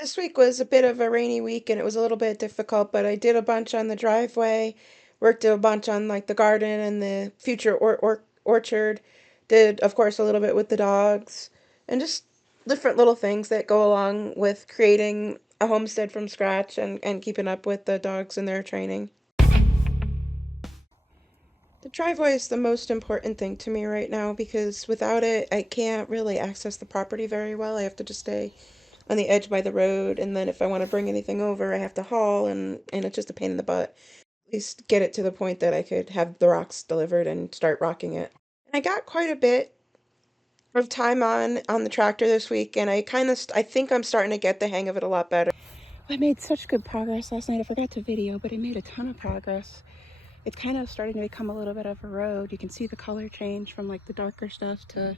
This week was a bit of a rainy week and it was a little bit difficult, but I did a bunch on the driveway, worked a bunch on like the garden and the future orchard, did of course a little bit with the dogs, and just different little things that go along with creating a homestead from scratch and keeping up with the dogs and their training. The driveway is the most important thing to me right now because without it, I can't really access the property very well. I have to just stay on the edge by the road, and then if I want to bring anything over, I have to haul, and it's just a pain in the butt. At least get it to the point that I could have the rocks delivered and start rocking it. And I got quite a bit of time on the tractor this week, and I think I'm starting to get the hang of it a lot better. I made such good progress last night. I forgot to video, but I made a ton of progress. It's kind of starting to become a little bit of a road. You can see the color change from like the darker stuff to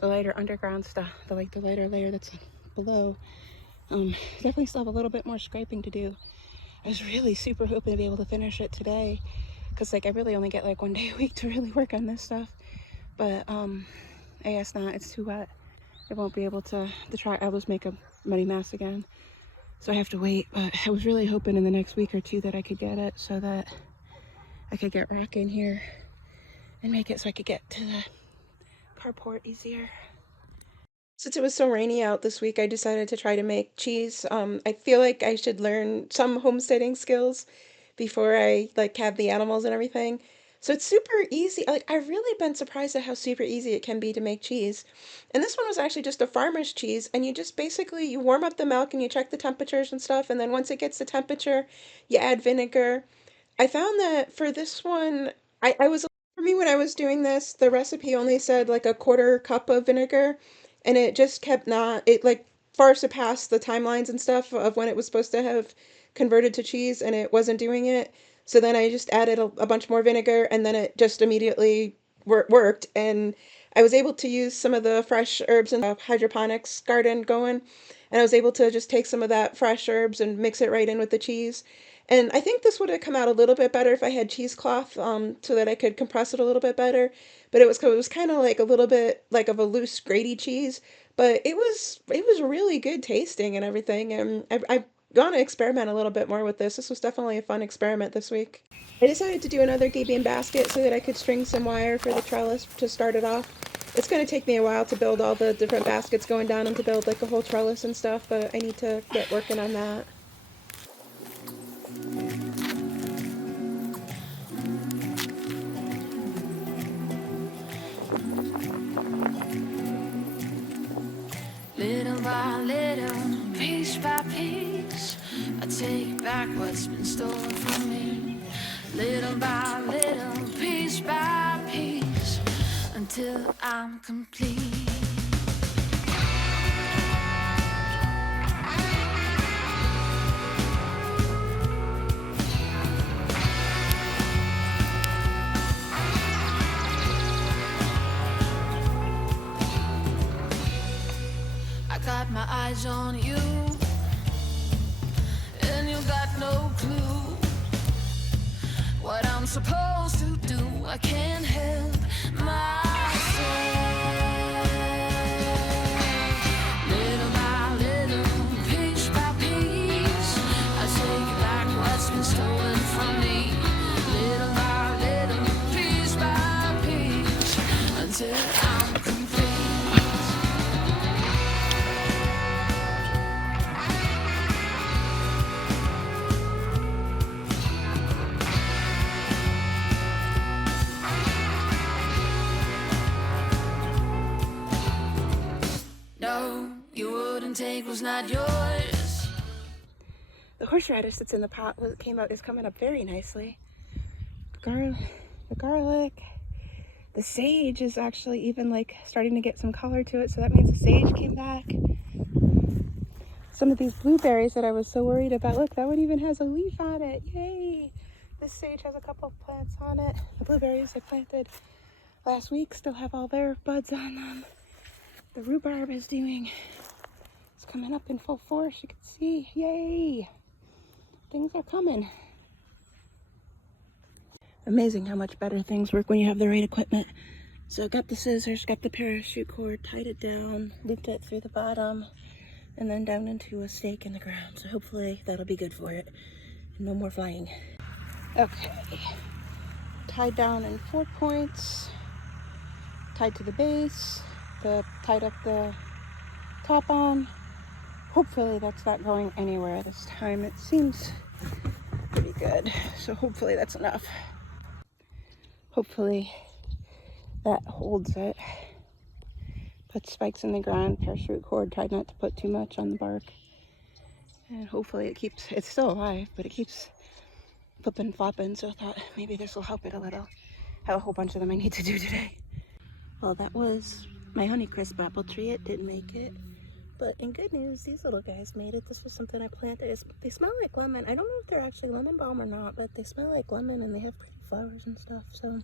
the lighter underground stuff, the lighter layer that's below. Definitely still have a little bit more scraping to do. I was really super hoping to be able to finish it today because like I really only get like 1 day a week to really work on this stuff. But I guess not, it's too wet. I won't be able to try. I'll just make a muddy mess again. So I have to wait, but I was really hoping in the next week or two that I could get it so that I could get rocking here and make it so I could get to the carport easier. Since it was so rainy out this week, I decided to try to make cheese. I feel like I should learn some homesteading skills before I like have the animals and everything. So it's super easy. Like I've really been surprised at how super easy it can be to make cheese. And this one was actually just a farmer's cheese, and you just basically you warm up the milk and you check the temperatures and stuff, and then once it gets the temperature, you add vinegar. I found that for this one, I was for me when I was doing this, the recipe only said like a quarter cup of vinegar, and it just kept not it like far surpassed the timelines and stuff of when it was supposed to have converted to cheese, and it wasn't doing it. So then I just added a bunch more vinegar, and then it just immediately worked, and I was able to use some of the fresh herbs in the hydroponics garden going, and I was able to just take some of that fresh herbs and mix it right in with the cheese. And I think this would have come out a little bit better if I had cheesecloth, so that I could compress it a little bit better. But it was kind of like a little bit like of a loose grady cheese, but it was really good tasting and everything. And I've gonna experiment a little bit more with this. This was definitely a fun experiment this week. I decided to do another gabion basket so that I could string some wire for the trellis to start it off. It's going to take me a while to build all the different baskets going down and to build like a whole trellis and stuff, but I need to get working on that. Little by little, piece by piece, I take back what's been stolen from me. Little by little, piece by piece, until I'm complete. I got my eyes on you, and you got no clue what I'm supposed to do. I can't help myself. Little by little, piece by piece, I take back what's been stolen from me. Little by little, piece by piece, until I'm complete. No, you wouldn't take was not yours. The horseradish that's in the pot is coming up very nicely. The garlic, the sage is actually even like starting to get some color to it, so that means the sage came back. Some of these blueberries that I was so worried about, look, that one even has a leaf on it. Yay! This sage has a couple plants on it. The blueberries I planted last week still have all their buds on them. The rhubarb is it's coming up in full force, you can see. Yay! Things are coming. Amazing how much better things work when you have the right equipment. So got the scissors, got the parachute cord, tied it down, looped it through the bottom, and then down into a stake in the ground. So hopefully that'll be good for it. No more flying. Okay. Tied down in 4 points. Tied to the base. Tied up the top on. Hopefully that's not going anywhere this time. It seems pretty good. So hopefully that's enough. Hopefully that holds it. Put spikes in the ground, parachute cord, tried not to put too much on the bark. And hopefully it's still alive, but it keeps flipping, flopping. So I thought maybe this will help it a little. Have a whole bunch of them I need to do today. Well, that was my Honeycrisp apple tree. It didn't make it. But in good news, these little guys made it. This was something I planted. They smell like lemon. I don't know if they're actually lemon balm or not, but they smell like lemon and they have pretty flowers and stuff. So,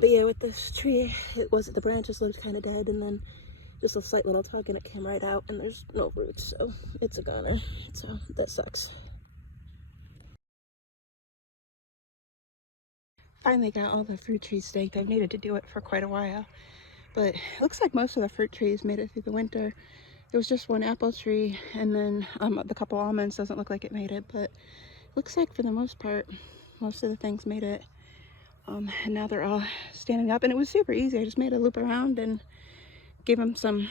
but yeah, with this tree, the branches looked kind of dead, and then just a slight little tug and it came right out, and there's no roots, so it's a goner. So that sucks. Finally got all the fruit trees staked. I've needed to do it for quite a while, but it looks like most of the fruit trees made it through the winter. There was just one apple tree, and then the couple almonds doesn't look like it made it, but it looks like for the most part most of the things made it. And now they're all standing up, and it was super easy. I just made a loop around and gave them some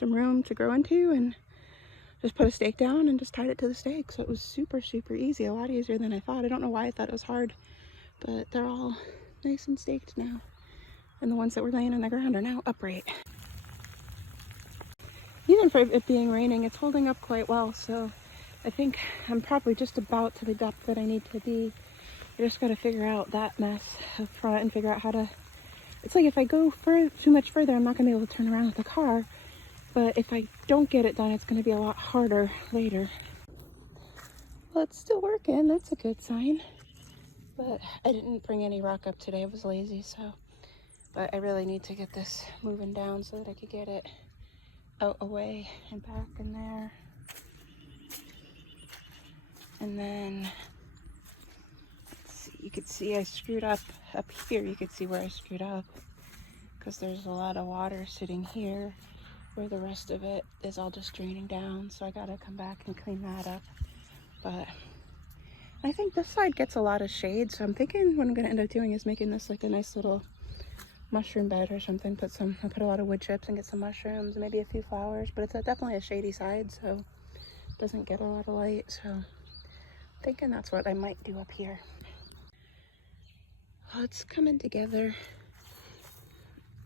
room to grow into, and just put a stake down and just tied it to the stake. So it was super easy, a lot easier than I thought. I don't know why I thought it was hard, but they're all nice and staked now, and the ones that were laying on the ground are now upright. Even for it being raining, it's holding up quite well, so I think I'm probably just about to the depth that I need to be. I just got to figure out that mess up front and figure out how to... It's like if I go too much further, I'm not going to be able to turn around with the car, but if I don't get it done, it's going to be a lot harder later. Well, it's still working. That's a good sign. But I didn't bring any rock up today. I was lazy, so... But I really need to get this moving down so that I could get it out away and back in there. And then, let's see, you could see I screwed up here. You could see where I screwed up, because there's a lot of water sitting here where the rest of it is all just draining down. So I gotta come back and clean that up. But I think this side gets a lot of shade, so I'm thinking what I'm gonna end up doing is making this like a nice little mushroom bed or something. I'll put a lot of wood chips and get some mushrooms, maybe a few flowers, but it's definitely a shady side, so it doesn't get a lot of light. So I'm thinking that's what I might do up here. Well, it's coming together.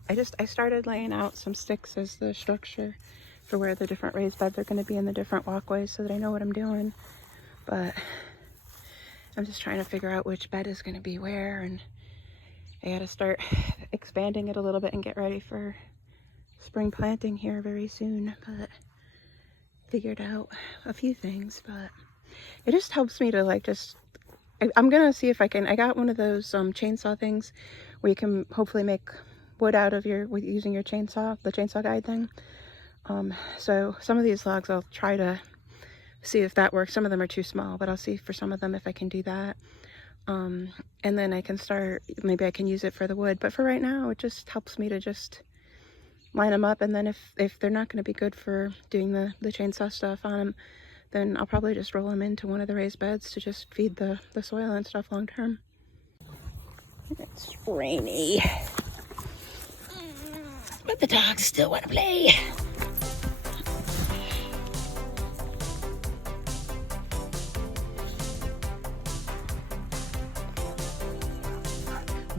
I started laying out some sticks as the structure for where the different raised beds are going to be in the different walkways, so that I know what I'm doing. But I'm just trying to figure out which bed is going to be where, and I gotta start expanding it a little bit and get ready for spring planting here very soon. But figured out a few things, but it just helps me to like I'm gonna see if I got one of those chainsaw things where you can hopefully make wood out of using your chainsaw, the chainsaw guide thing. So some of these logs I'll try to see if that works. Some of them are too small, but I'll see for some of them if I can do that. And then I can maybe I can use it for the wood, but for right now it just helps me to just line them up, and then if they're not going to be good for doing the chainsaw stuff on them, then I'll probably just roll them into one of the raised beds to just feed the soil and stuff long term. It's rainy, but the dogs still want to play.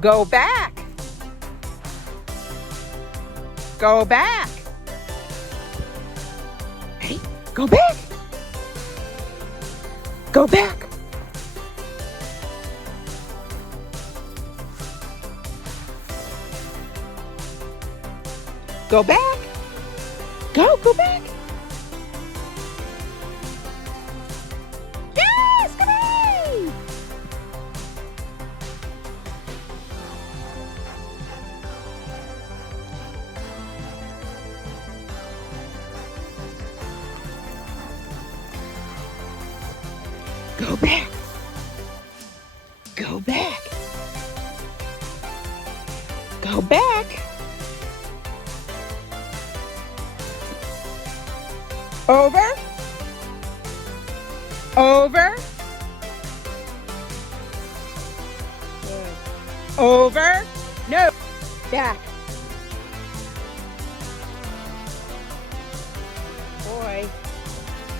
Go back! Go back! Ready? Go back! Go back! Go back! Go back! Yes! Come on! Go back. Go back. Go back. Over. Over. Good. Over. No. Back. Boy.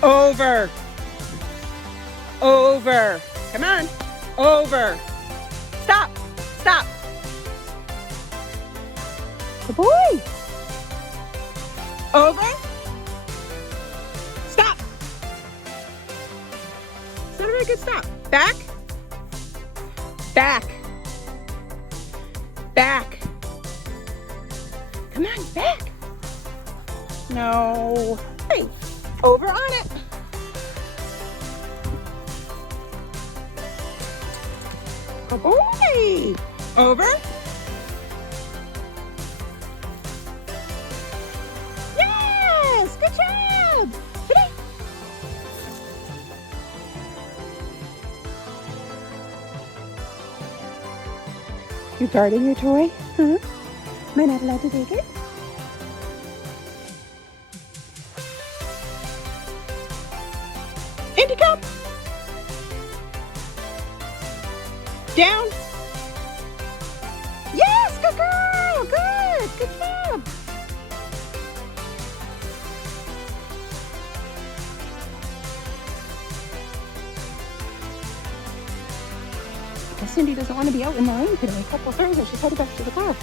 Over. Over. Come on. Over. Stop. Stop. Good boy. Over. Stop. It's not a very good stop. Back. Back. Back. Come on, back. No. Hey, over on it. Good boy. Over. Yes, good job. Today. You guarding your toy? Huh? Am I not allowed to take it? Empty cup. Down. Yes, good girl. Good. Good job. Cindy doesn't want to be out in the rain today. A couple of Thursdays, she's headed back to the car.